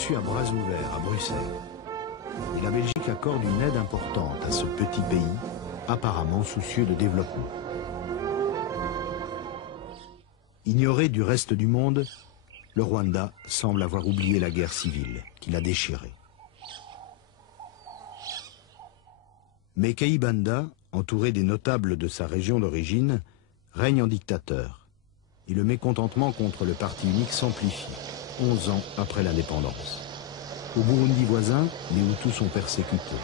reçu à bras ouverts à Bruxelles. Et la Belgique accorde une aide importante à ce petit pays, apparemment soucieux de développement. Ignoré du reste du monde, le Rwanda semble avoir oublié la guerre civile qui l'a déchiré. Mais Kayibanda, entouré des notables de sa région d'origine, règne en dictateur. Et le mécontentement contre le parti unique s'amplifie, 11 ans après l'indépendance. Au Burundi voisin, les Hutus sont persécutés.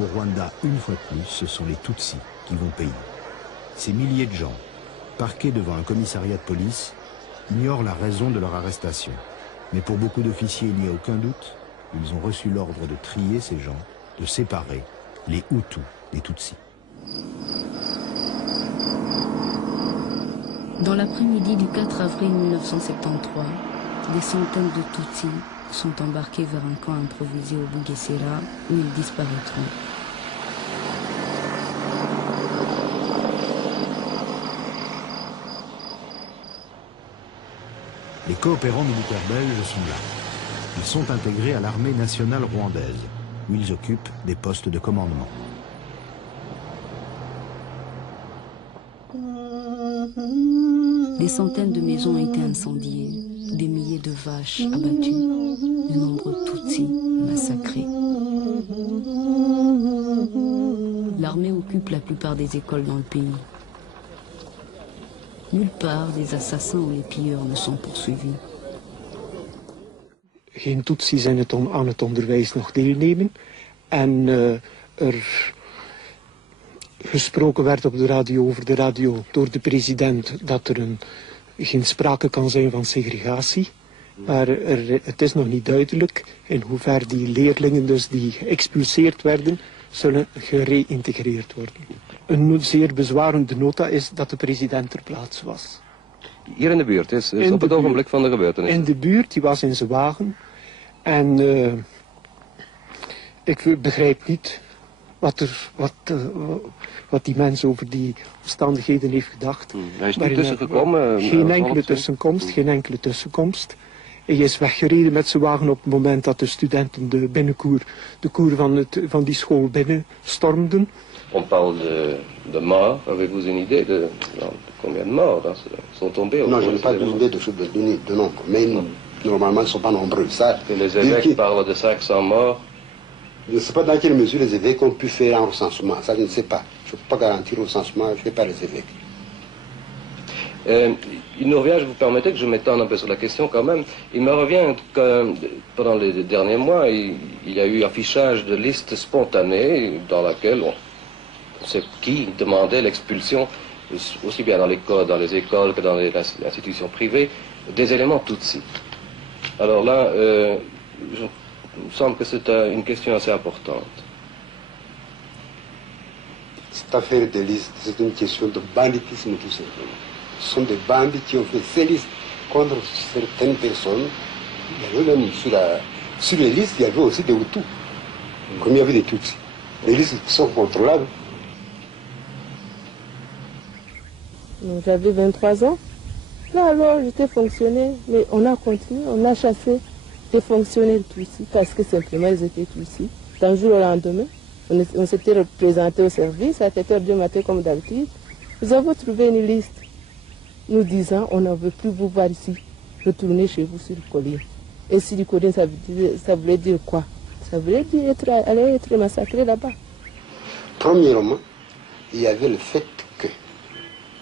Au Rwanda, une fois de plus, ce sont les Tutsis qui vont payer. Ces milliers de gens, parqués devant un commissariat de police, ignorent la raison de leur arrestation. Mais pour beaucoup d'officiers, il n'y a aucun doute, ils ont reçu l'ordre de trier ces gens, de séparer les Hutus des Tutsis. Dans l'après-midi du 4 avril 1973, des centaines de Tutsis sont embarqués vers un camp improvisé au Bugesera où ils disparaîtront. Les coopérants militaires belges sont là. Ils sont intégrés à l'armée nationale rwandaise, où ils occupent des postes de commandement. Des centaines de maisons ont été incendiées, des milliers de vaches abattues, de nombreux Tutsis massacrés. L'armée occupe la plupart des écoles dans le pays. Nulle part les assassins ou les pilleurs ne sont poursuivis. Geen Tutsis aan het onderwijs nog deelnemen. En gesproken werd op de radio, over de radio door de president dat er geen sprake kan zijn van segregatie. Maar het is nog niet duidelijk in hoeverre die leerlingen dus die geëxpulseerd werden zullen gereïntegreerd worden. Een zeer bezwarende nota is dat de president ter plaatse was. Hier in de buurt, is op het ogenblik van de gebeurtenis? In de buurt, die was in zijn wagen. En ik begrijp niet wat die mens over die omstandigheden heeft gedacht. Hij is niet tussengekomen? Geen enkele tussenkomst, geen enkele tussenkomst. Hij is weggereden met zijn wagen op het moment dat de studenten de koer van die school binnenstormden. On parle de morts. Avez-vous une idée de combien de morts sont tombés? Non, je n'ai pas d'idée de nombre, mais normalement ils ne sont pas nombreux. Ça, et les évêques parlent de 500 morts. Je ne sais pas dans quelle mesure les évêques ont pu faire un recensement, ça je ne sais pas. Je ne peux pas garantir le recensement, je ne fais pas les évêques. Il nous revient, je vous permettez que je m'étende un peu sur la question quand même, il me revient que pendant les derniers mois, il y a eu affichage de listes spontanées dans laquelle on sait qui demandait l'expulsion, aussi bien dans les écoles que dans les institutions privées, des éléments Tutsis. Alors là, il me semble que c'est une question assez importante. Cette affaire de liste, c'est une question de banditisme tout simplement. Ce sont des bandits qui ont fait ces listes contre certaines personnes. Il y avait même sur les listes, il y avait aussi des Hutus, comme il y avait des Tutsis. Les listes sont contrôlables. J'avais 23 ans. Là alors j'étais fonctionnaire, mais on a continué, on a chassé des fonctionnaires Tutsis parce que simplement ils étaient Tutsis. D'un jour au lendemain, on s'était représenté au service à 7h du matin comme d'habitude. Nous avons trouvé une liste nous disant on ne veut plus vous voir ici, retournez chez vous sur le collier. Et sur le collier, ça voulait dire quoi? Ça voulait dire aller être massacré là-bas. Premièrement, il y avait le fait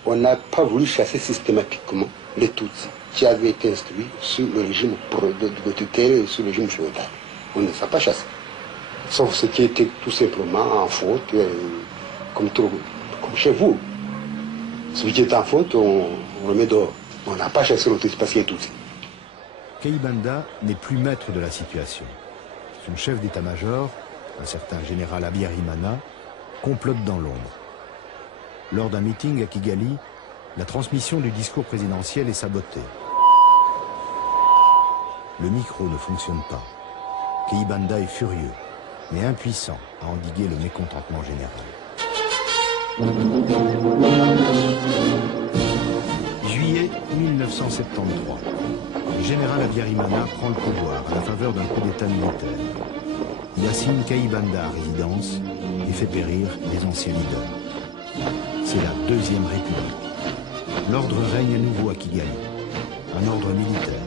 qu'on n'a pas voulu chasser systématiquement les Tutsis qui avaient été instruits sur le régime de tutelle et sur le régime féodal. On ne les a pas chassés. Sauf ce qui était tout simplement en faute, comme chez vous. Celui qui est en faute, on le met dehors. On n'a pas chassé l'autre parce qu'il est Tutsi. Kayibanda n'est plus maître de la situation. Son chef d'état-major, un certain général Habyarimana, complote dans l'ombre. Lors d'un meeting à Kigali, la transmission du discours présidentiel est sabotée. Le micro ne fonctionne pas. Kayibanda est furieux, mais impuissant à endiguer le mécontentement général. Juillet 1973. Le général Habyarimana prend le pouvoir à la faveur d'un coup d'état militaire. Il assigne Kayibanda à résidence et fait périr les anciens leaders. C'est la Deuxième République. L'ordre règne à nouveau à Kigali, un ordre militaire.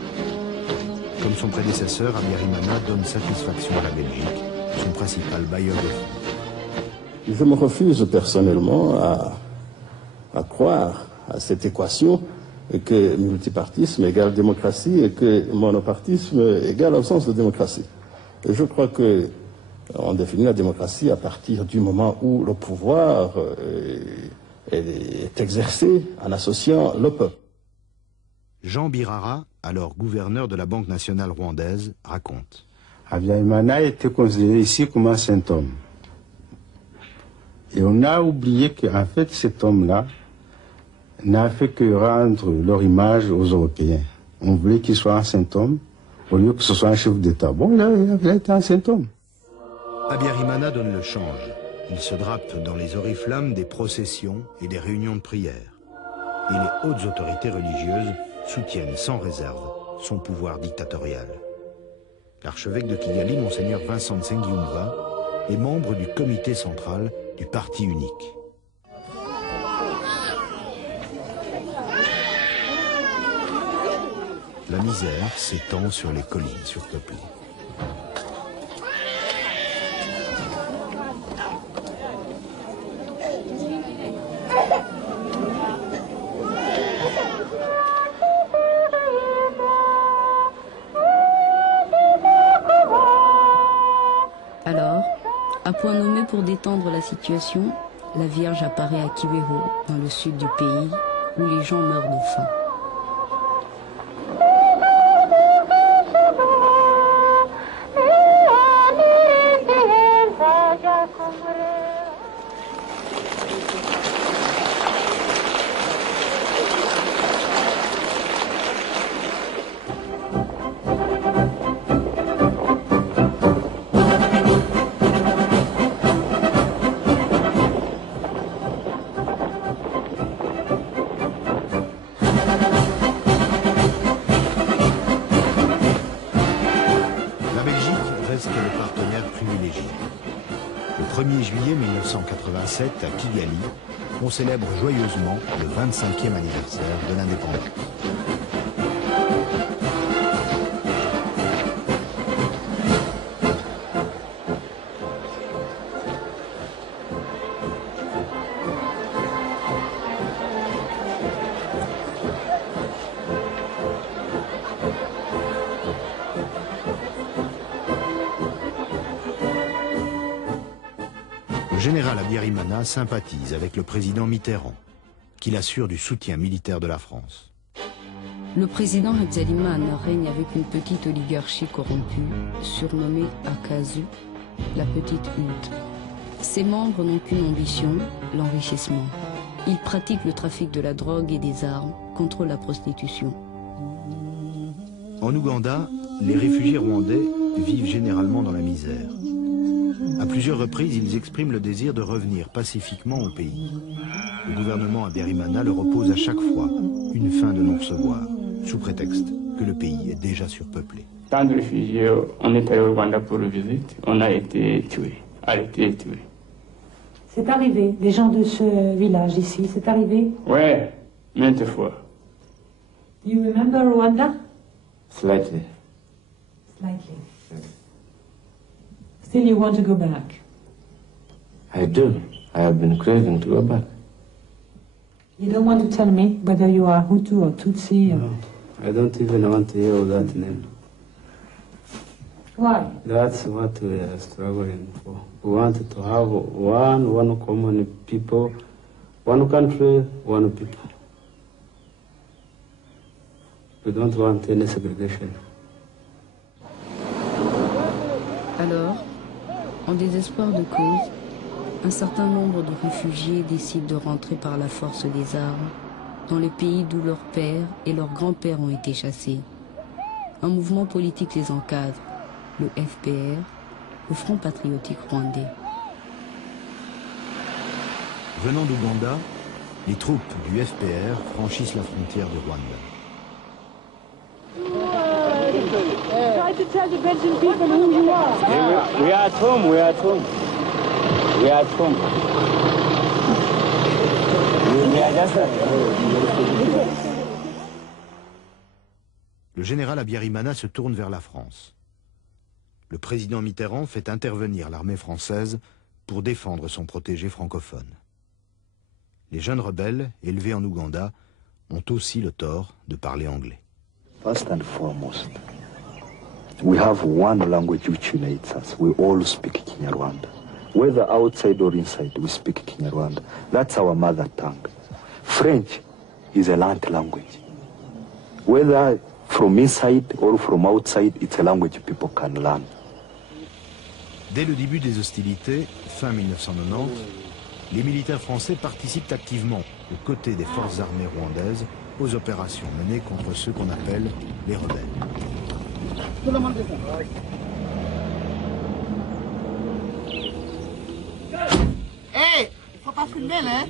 Comme son prédécesseur, Habyarimana donne satisfaction à la Belgique, son principal bailleur de fonds. Je me refuse personnellement à croire à cette équation que multipartisme égale démocratie et que monopartisme égale absence de démocratie. Et je crois qu'on définit la démocratie à partir du moment où le pouvoir est exercé en associant le peuple. Jean Birara, alors gouverneur de la Banque nationale rwandaise, raconte. Habyarimana était considéré ici comme un saint homme. Et on a oublié qu'en fait cet homme-là n'a fait que rendre leur image aux Européens. On voulait qu'il soit un saint homme au lieu que ce soit un chef d'État. Bon, il a été un saint homme. Habyarimana donne le change. Il se drape dans les oriflammes des processions et des réunions de prière. Et les hautes autorités religieuses soutiennent sans réserve son pouvoir dictatorial. L'archevêque de Kigali, Monseigneur Vincent Nsengiyumva, est membre du comité central du parti unique. La misère s'étend sur les collines surpeuplées. Alors, à point nommé pour détendre la situation, la Vierge apparaît à Kibeho, dans le sud du pays, où les gens meurent de faim. Le 1er juillet 1987, à Kigali, on célèbre joyeusement le 25e anniversaire de l'indépendance. Le général Habyarimana sympathise avec le président Mitterrand, qui l'assure du soutien militaire de la France. Le président Habyarimana règne avec une petite oligarchie corrompue, surnommée Akazu, la petite hutte. Ses membres n'ont qu'une ambition, l'enrichissement. Ils pratiquent le trafic de la drogue et des armes, contrôlent la prostitution. En Ouganda, les réfugiés rwandais vivent généralement dans la misère. À plusieurs reprises, ils expriment le désir de revenir pacifiquement au pays. Le gouvernement Habyarimana leur oppose à chaque fois une fin de non-recevoir, sous prétexte que le pays est déjà surpeuplé. Tant de réfugiés, on est allé au Rwanda pour le visite, on a été tués, arrêtés et tués. C'est arrivé, des gens de ce village ici, c'est arrivé? Ouais, maintes fois. You remember Rwanda? Slightly. Slightly. Still you want to go back? I do. I have been craving to go back. You don't want to tell me whether you are Hutu or Tutsi? Or... No, I don't even want to hear that name. Why? That's what we are struggling for. We wanted to have one common people, one country, one people. We don't want any segregation. Alors, en désespoir de cause, un certain nombre de réfugiés décident de rentrer par la force des armes dans les pays d'où leurs pères et leurs grands-pères ont été chassés. Un mouvement politique les encadre, le FPR, le Front patriotique rwandais. Venant d'Ouganda, Les troupes du FPR franchissent la frontière du Rwanda. Try to tell the Belgian people who you are. We are at home, we are at home. We are at home. We are just at home. Le général Habyarimana se tourne vers la France. Le président Mitterrand fait intervenir l'armée française pour défendre son protégé francophone. Les jeunes rebelles, élevés en Ouganda, ont aussi le tort de parler anglais. First and foremost, we have one language which unites us. We all speak Kinyarwanda. Whether outside or inside, we speak Kinyarwanda. That's our mother tongue. French is a learned language. Whether from inside or from outside, it's a language people can learn. Dès le début des hostilités, fin 1990, les militaires français participent activement, aux côtés des forces armées rwandaises, aux opérations menées contre ceux qu'on appelle les rebelles. Hey, il faut pas filmer, hein?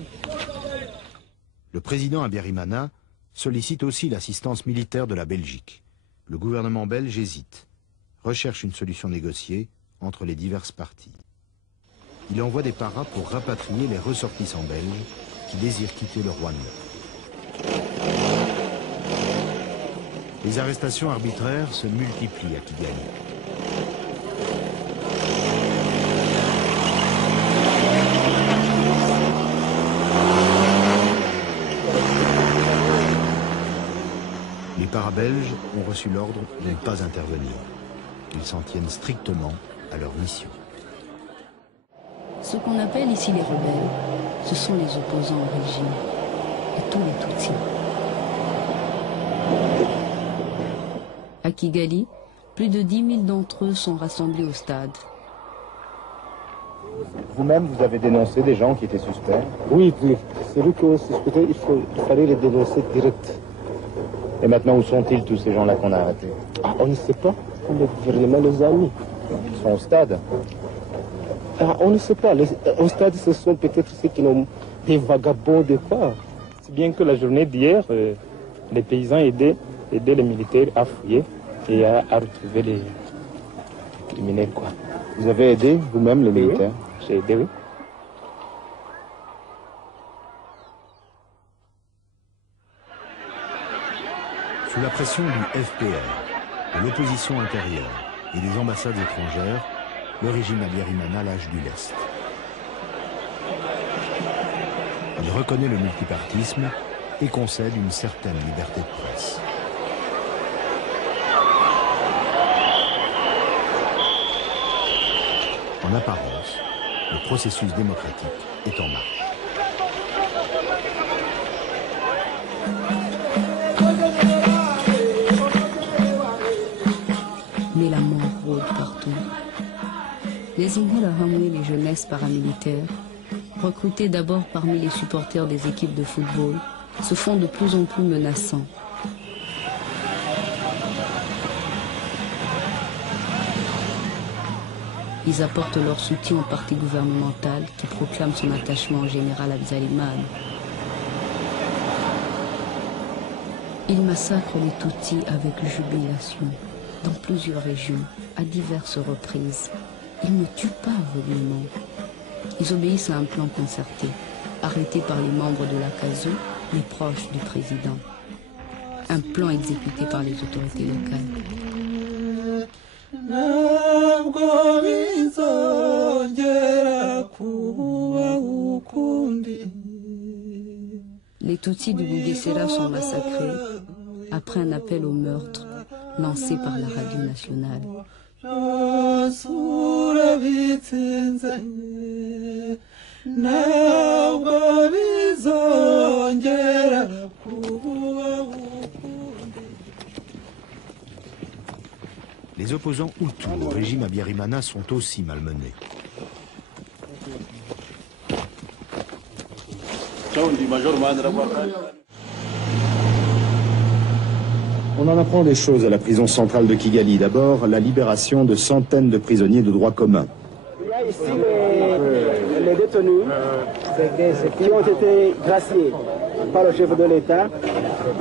Le président Habyarimana sollicite aussi l'assistance militaire de la Belgique. Le gouvernement belge hésite, recherche une solution négociée entre les diverses parties. Il envoie des paras pour rapatrier les ressortissants belges qui désirent quitter le Rwanda. Les arrestations arbitraires se multiplient à Kigali. Les paras belges ont reçu l'ordre de ne pas intervenir. Ils s'en tiennent strictement à leur mission. Ce qu'on appelle ici les rebelles, ce sont les opposants au régime et tous les Tutsis. À Kigali, plus de 10 000 d'entre eux sont rassemblés au stade. Vous-même, vous avez dénoncé des gens qui étaient suspects? Oui, celui qui est suspecté, il fallait les dénoncer direct. Et maintenant, où sont-ils, tous ces gens-là qu'on a arrêtés? Ah, on ne sait pas. Le gouvernement les a mis. Ils sont au stade? Ah, on ne sait pas. Au stade, ce sont peut-être ceux qui ont des vagabonds de quoi. C'est bien que la journée d'hier, les paysans aidaient les militaires à fouiller et à retrouver les criminels, quoi. Vous avez aidé vous-même les militaires? Oui, j'ai aidé, oui. Sous la pression du FPR, de l'opposition intérieure et des ambassades étrangères, le régime Habyarimana lâche du lest. Il reconnaît le multipartisme et concède une certaine liberté de presse. En apparence, le processus démocratique est en marche. Mais la mort rôde partout. Les Interahamwe, les jeunesses paramilitaires, recrutés d'abord parmi les supporters des équipes de football, se font de plus en plus menaçants. Ils apportent leur soutien au parti gouvernemental qui proclame son attachement au général Habyarimana. Ils massacrent les Tutsis avec jubilation dans plusieurs régions, à diverses reprises. Ils ne tuent pas aveuglément. Ils obéissent à un plan concerté, arrêté par les membres de la CASO, les proches du président. Un plan exécuté par les autorités locales. Les Tutsis du Bugesera sont massacrés après un appel au meurtre lancé par la radio nationale. Les opposants Hutus au régime Habyarimana sont aussi malmenés. On en apprend des choses à la prison centrale de Kigali. D'abord, la libération de centaines de prisonniers de droit commun. a ici les détenus qui ont été graciés par le chef de l'État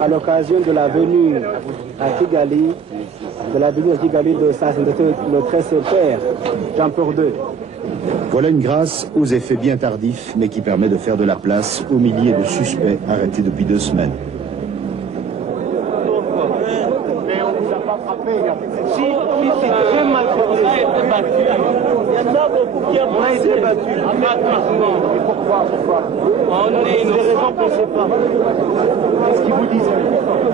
à l'occasion de la venue à Kigali, de sa sainteté le très père Jean-Paul II. Voilà une grâce aux effets bien tardifs, mais qui permet de faire de la place aux milliers de suspects arrêtés depuis 2 semaines. Si c'est très mal fait, on a été battu. Il y en a beaucoup qui ont été battus. Et pourquoi on est innocent. Des raisons qu'on ne sait pas. Qu'est-ce qu'ils vous disaient?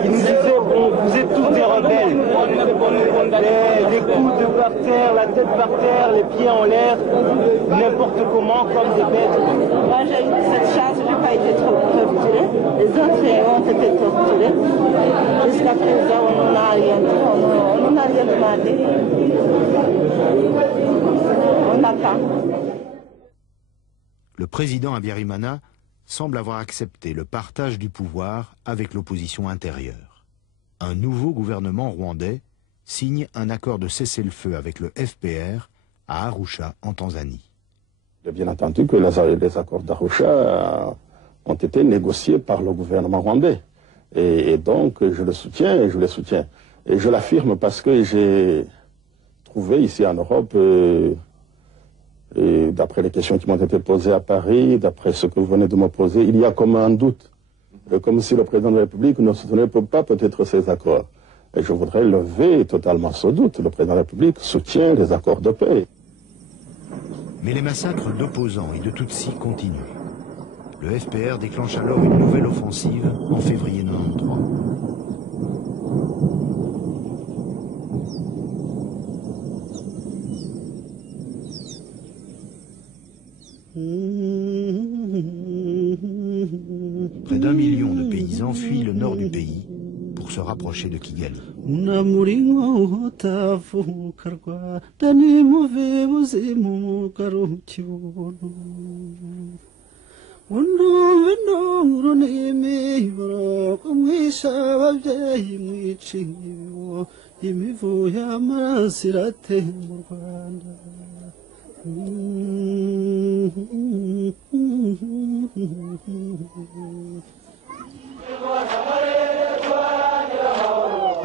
Ils nous disaient, vous êtes tous des rebelles. Les coudes par terre, la tête par terre, les pieds en l'air, n'importe comment, comme des bêtes. Moi j'ai eu cette chance, je n'ai pas été trop torturée. Les autres ont été torturés. Jusqu'à présent, on n'a rien dit. On n'a rien demandé. On n'a pas. Le président Habyarimana semble avoir accepté le partage du pouvoir avec l'opposition intérieure. Un nouveau gouvernement rwandais signe un accord de cessez-le-feu avec le FPR à Arusha, en Tanzanie. Bien entendu que les accords d'Arusha ont été négociés par le gouvernement rwandais. Et donc, je le soutiens et je les soutiens. Et je l'affirme parce que j'ai trouvé ici en Europe, d'après les questions qui m'ont été posées à Paris, d'après ce que vous venez de me poser, il y a comme un doute, comme si le président de la République ne soutenait pas peut-être ces accords. Et je voudrais lever totalement ce doute. Le président de la République soutient les accords de paix. Mais les massacres d'opposants et de Tutsis continuent. Le FPR déclenche alors une nouvelle offensive en février 1993. Près d'1 million de paysans fuient le nord du pays pour se rapprocher de Kigali. Un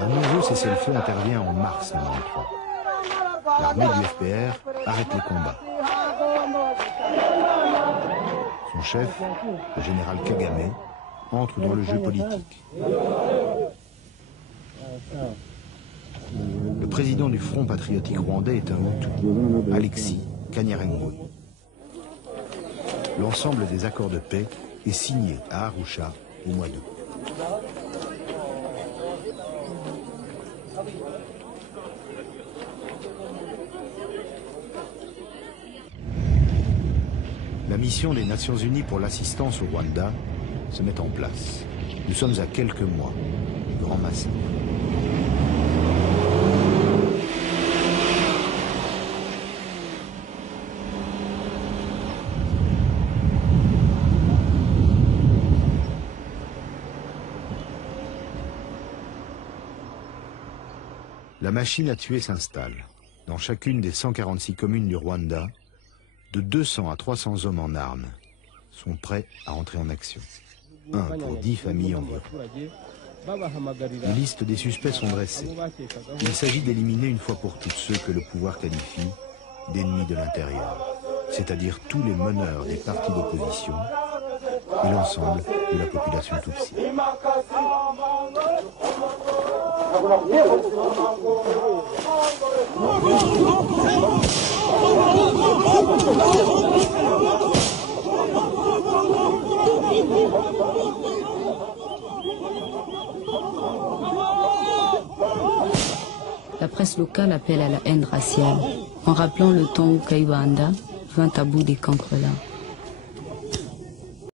nouveau cessez-le-feu intervient en mars 1993. L'armée du FPR arrête les combats. Son chef, le général Kagame, entre dans le jeu politique. Le président du Front patriotique rwandais est un Hutu, Alexis Kanyarengwe. L'ensemble des accords de paix est signé à Arusha au mois d'août. La mission des Nations Unies pour l'assistance au Rwanda se met en place. Nous sommes à quelques mois du grand massacre. La machine à tuer s'installe. Dans chacune des 146 communes du Rwanda, de 200 à 300 hommes en armes sont prêts à entrer en action. 1 pour 10 familles environ. Les listes des suspects sont dressées. Il s'agit d'éliminer une fois pour toutes ceux que le pouvoir qualifie d'ennemis de l'intérieur, c'est-à-dire tous les meneurs des partis d'opposition et l'ensemble de la population tutsi. La presse locale appelle à la haine raciale, en rappelant le temps où Kayibanda vint à bout des cancrelats.